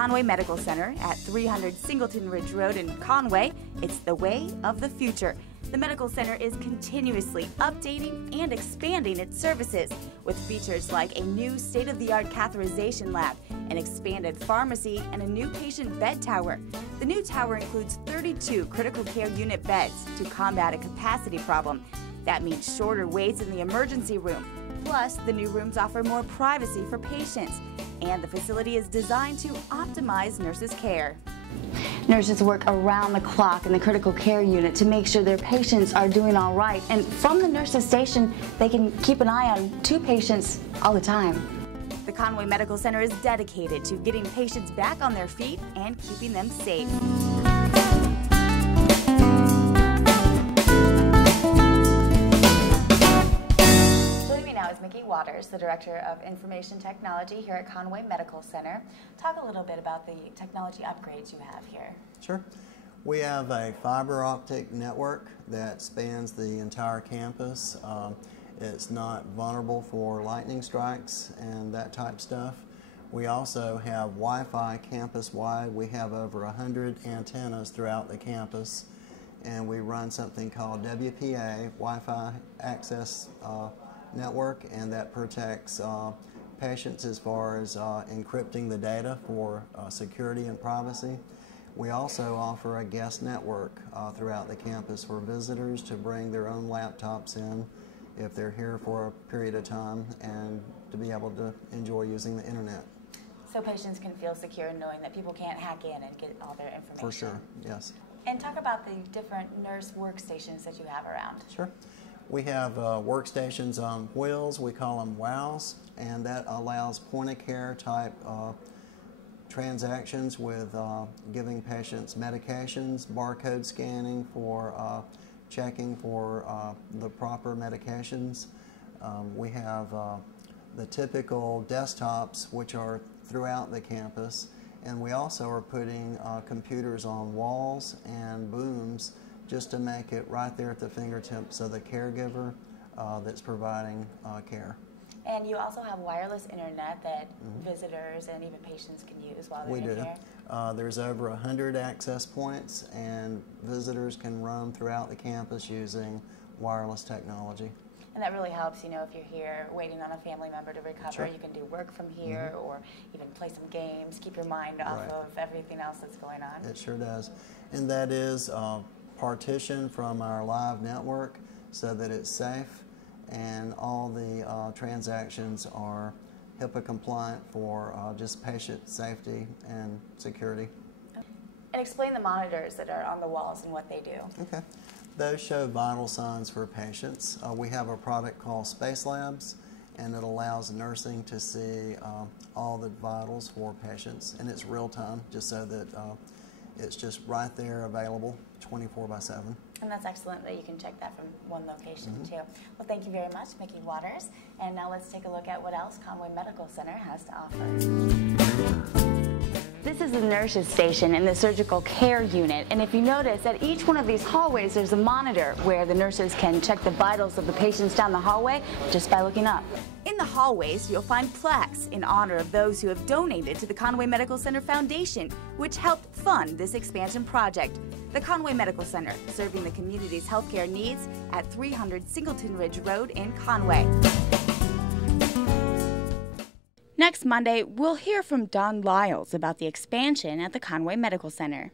Conway Medical Center at 300 Singleton Ridge Road in Conway, it's the way of the future. The medical center is continuously updating and expanding its services with features like a new state-of-the-art catheterization lab, an expanded pharmacy, and a new patient bed tower. The new tower includes 32 critical care unit beds to combat a capacity problem. That means shorter waits in the emergency room. Plus, the new rooms offer more privacy for patients, and the facility is designed to optimize nurses' care. Nurses work around the clock in the critical care unit to make sure their patients are doing all right. And from the nurses' station, they can keep an eye on 2 patients all the time. The Conway Medical Center is dedicated to getting patients back on their feet and keeping them safe. Waters, the Director of Information Technology here at Conway Medical Center. Talk a little bit about the technology upgrades you have here. Sure. We have a fiber optic network that spans the entire campus. It's not vulnerable for lightning strikes and that type stuff. We also have Wi-Fi campus-wide. We have over 100 antennas throughout the campus, and we run something called WPA, Wi-Fi Access Network, and that protects patients as far as encrypting the data for security and privacy. We also offer a guest network throughout the campus for visitors to bring their own laptops in if they're here for a period of time and to be able to enjoy using the internet. So patients can feel secure knowing that people can't hack in and get all their information. For sure, yes. And talk about the different nurse workstations that you have around. Sure. We have workstations on wheels, we call them WOWs, and that allows point-of-care type transactions with giving patients medications, barcode scanning for checking for the proper medications. We have the typical desktops, which are throughout the campus, and we also are putting computers on walls and booms just to make it right there at the fingertips of the caregiver that's providing care. And you also have wireless internet that visitors and even patients can use while they're in here? We do. There's over 100 access points, and visitors can roam throughout the campus using wireless technology. And that really helps, you know, if you're here waiting on a family member to recover, Sure. you can do work from here or even play some games, keep your mind off of everything else that's going on. It sure does. And that is partitioned from our live network so that it's safe, and all the transactions are HIPAA compliant for just patient safety and security. And explain the monitors that are on the walls and what they do. Okay. Those show vital signs for patients. We have a product called Space Labs, and it allows nursing to see all the vitals for patients, and it's real time, just so that it's just right there available 24/7. And that's excellent that you can check that from one location too. Well, thank you very much, Mickey Waters. And now let's take a look at what else Conway Medical Center has to offer. This is the nurses' station in the surgical care unit, and if you notice, at each one of these hallways there's a monitor where the nurses can check the vitals of the patients down the hallway just by looking up. In the hallways, you'll find plaques in honor of those who have donated to the Conway Medical Center Foundation, which helped fund this expansion project. The Conway Medical Center, serving the community's healthcare needs at 300 Singleton Ridge Road in Conway. Next Monday, we'll hear from Don Lyles about the expansion at the Conway Medical Center.